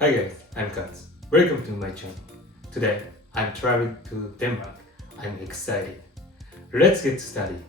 Hi guys, I'm Katz. Welcome to my channel. Today, I'm traveling to Denmark. I'm excited. Let's get started.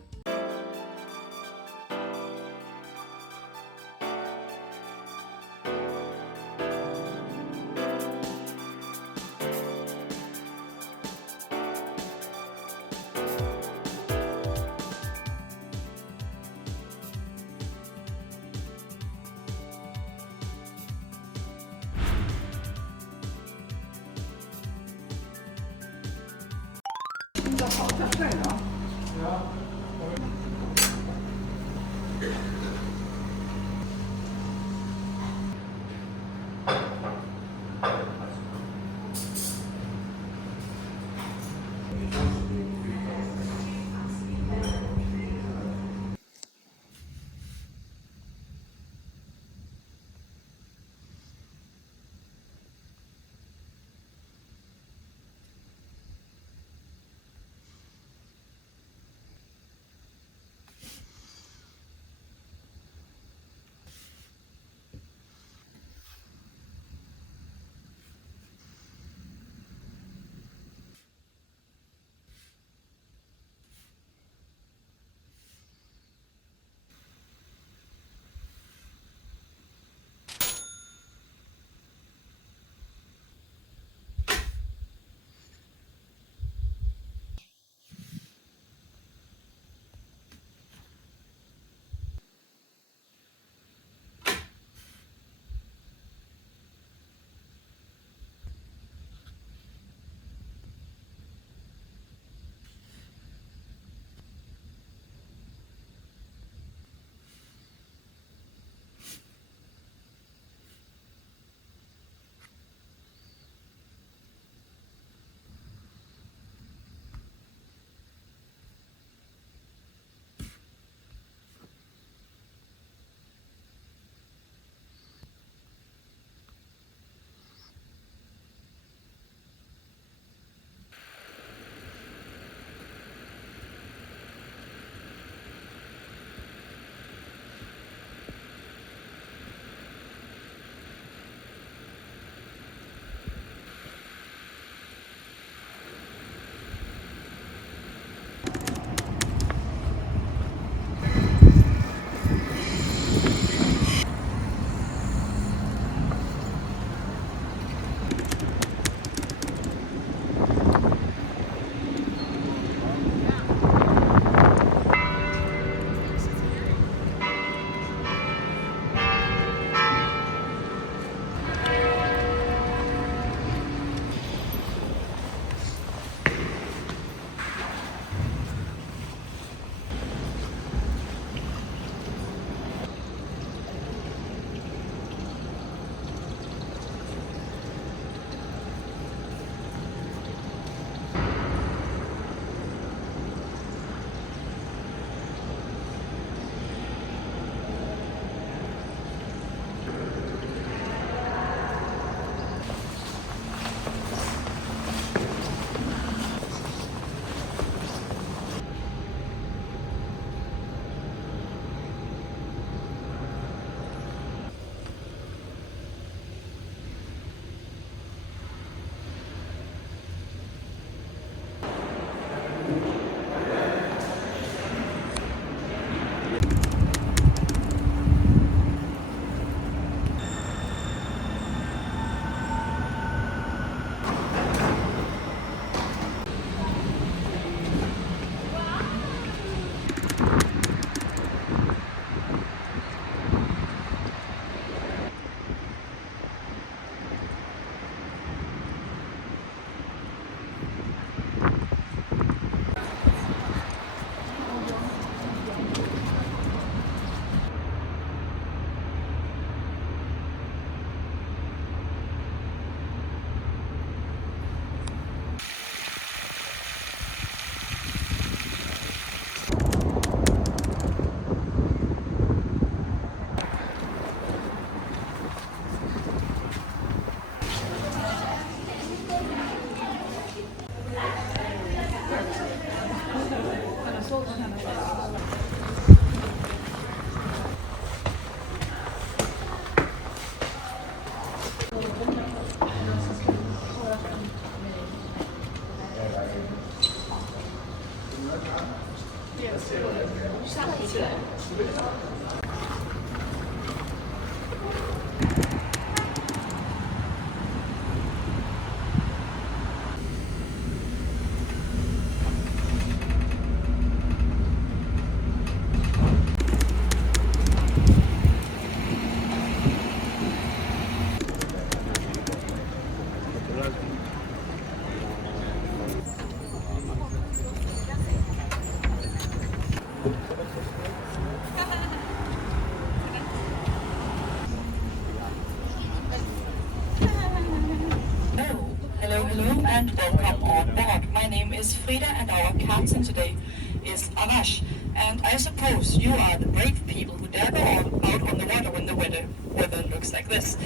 Hello and welcome on board. My name is Frida and our captain today is Arash. And I suppose you are the brave people who dare go out on the water when the weather looks like this.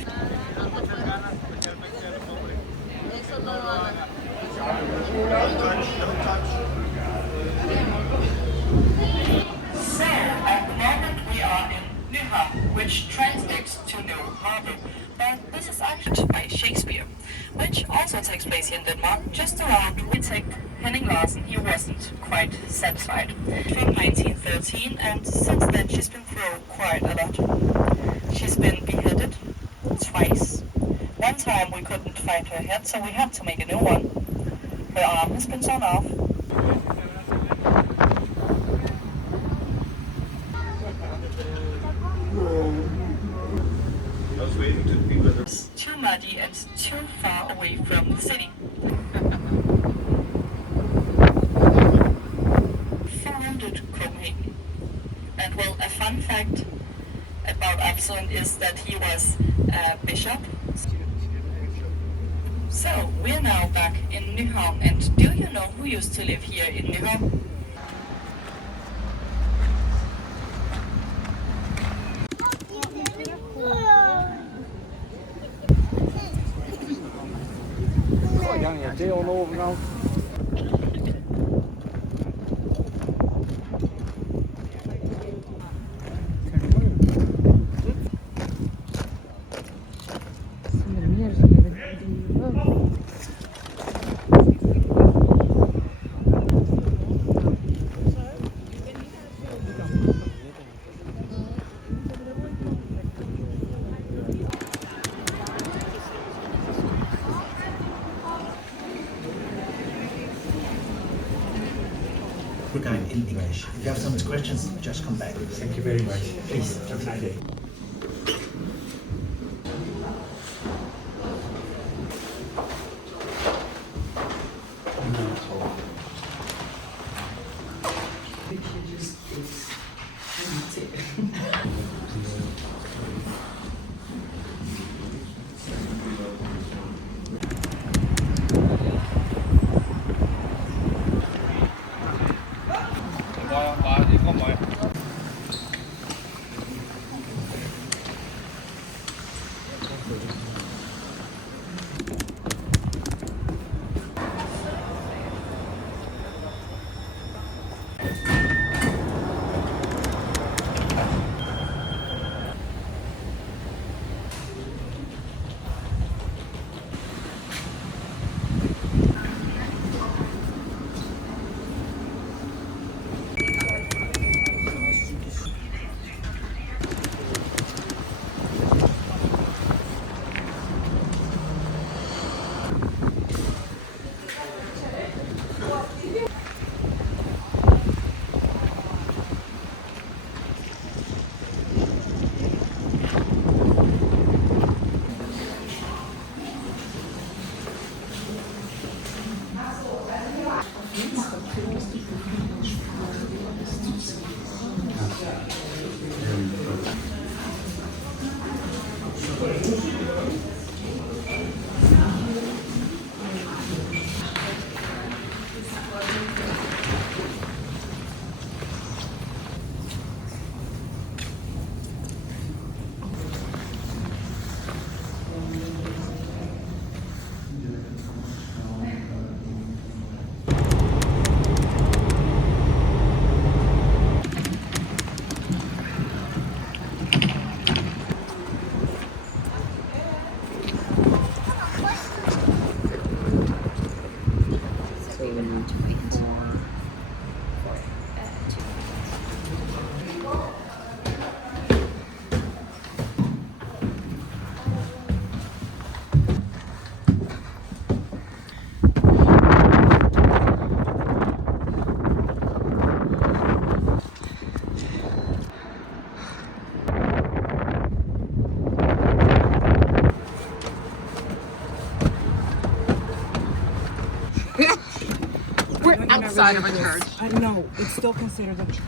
So, at the moment we are in Nyhavn, which translates to New Harbor. But this is actually by Shakespeare, which also takes place here in Denmark, just around Wittek. Henning Larsen, he wasn't quite satisfied. From 1913, and since then she's been through quite a lot. She's been beheaded twice. One time we couldn't find her head, so we had to make a new one. Her arm has been torn off. It's too muddy and too far away from the city. Founded Copenhagen. And well, a fun fact about Absalon is that he was a bishop. So, we're now back in Nyhavn, and do you know who used to live here in Nyhavn? We're going in English. If you have some questions, just come back. Thank you very much. Please. Have a nice day. We're outside of a church. I know, it's still considered a church.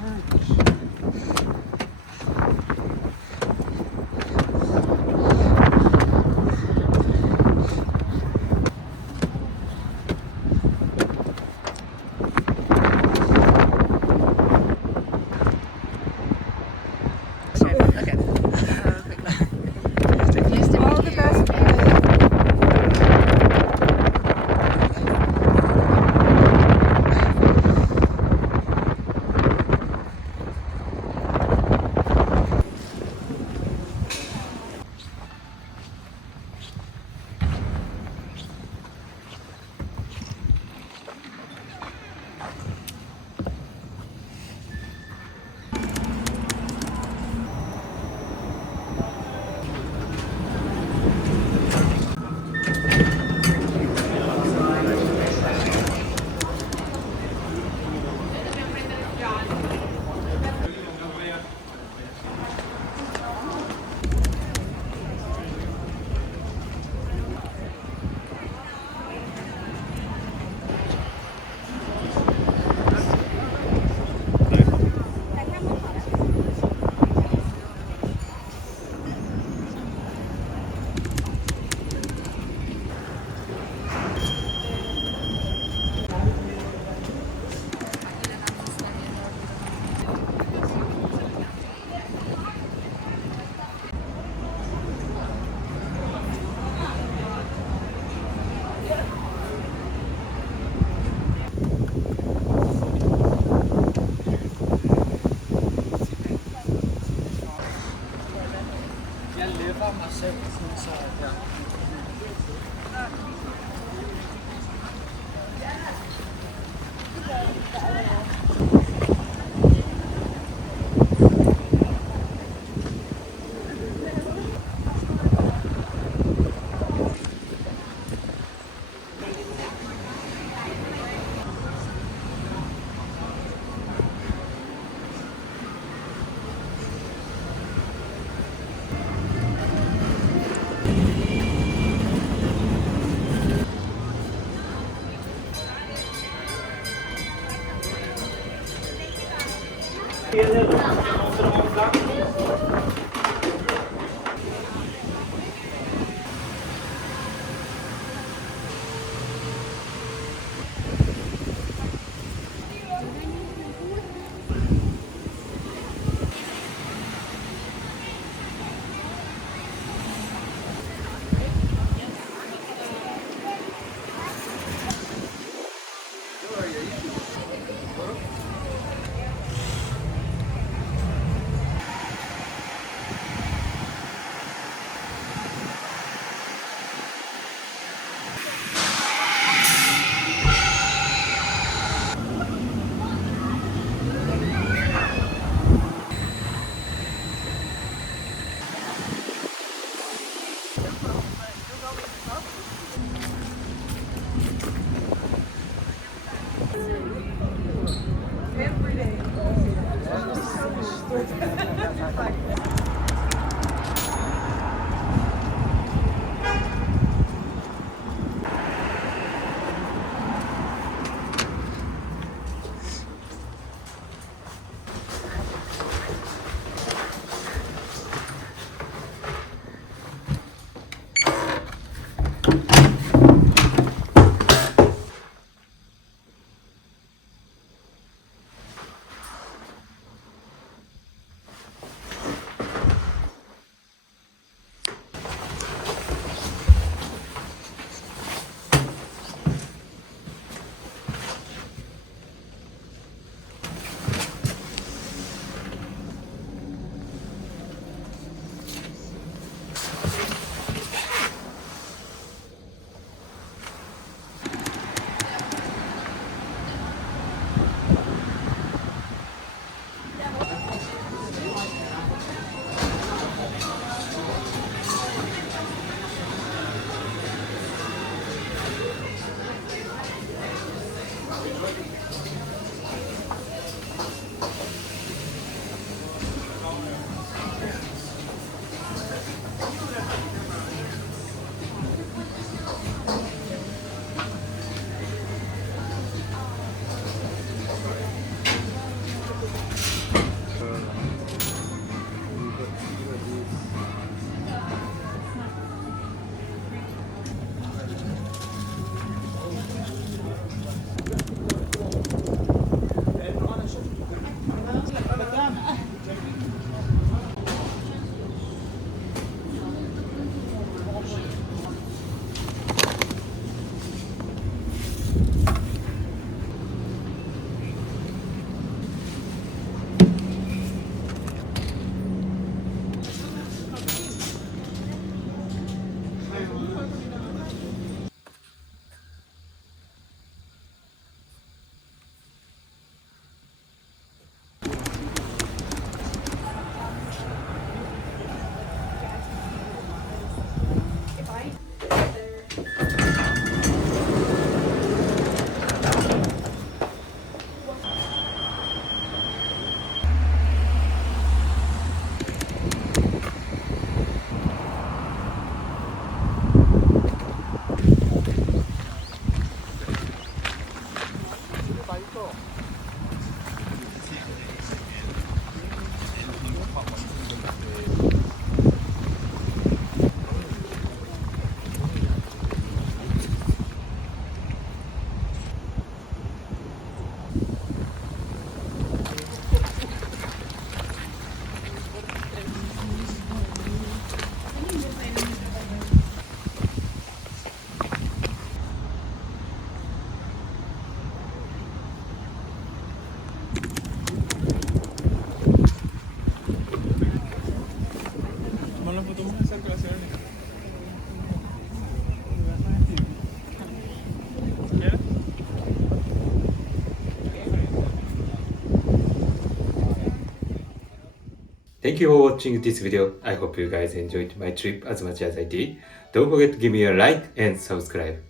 Thank you for watching this video. I hope you guys enjoyed my trip as much as I did. Don't forget to give me a like and subscribe.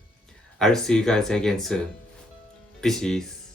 I'll see you guys again soon. Peace.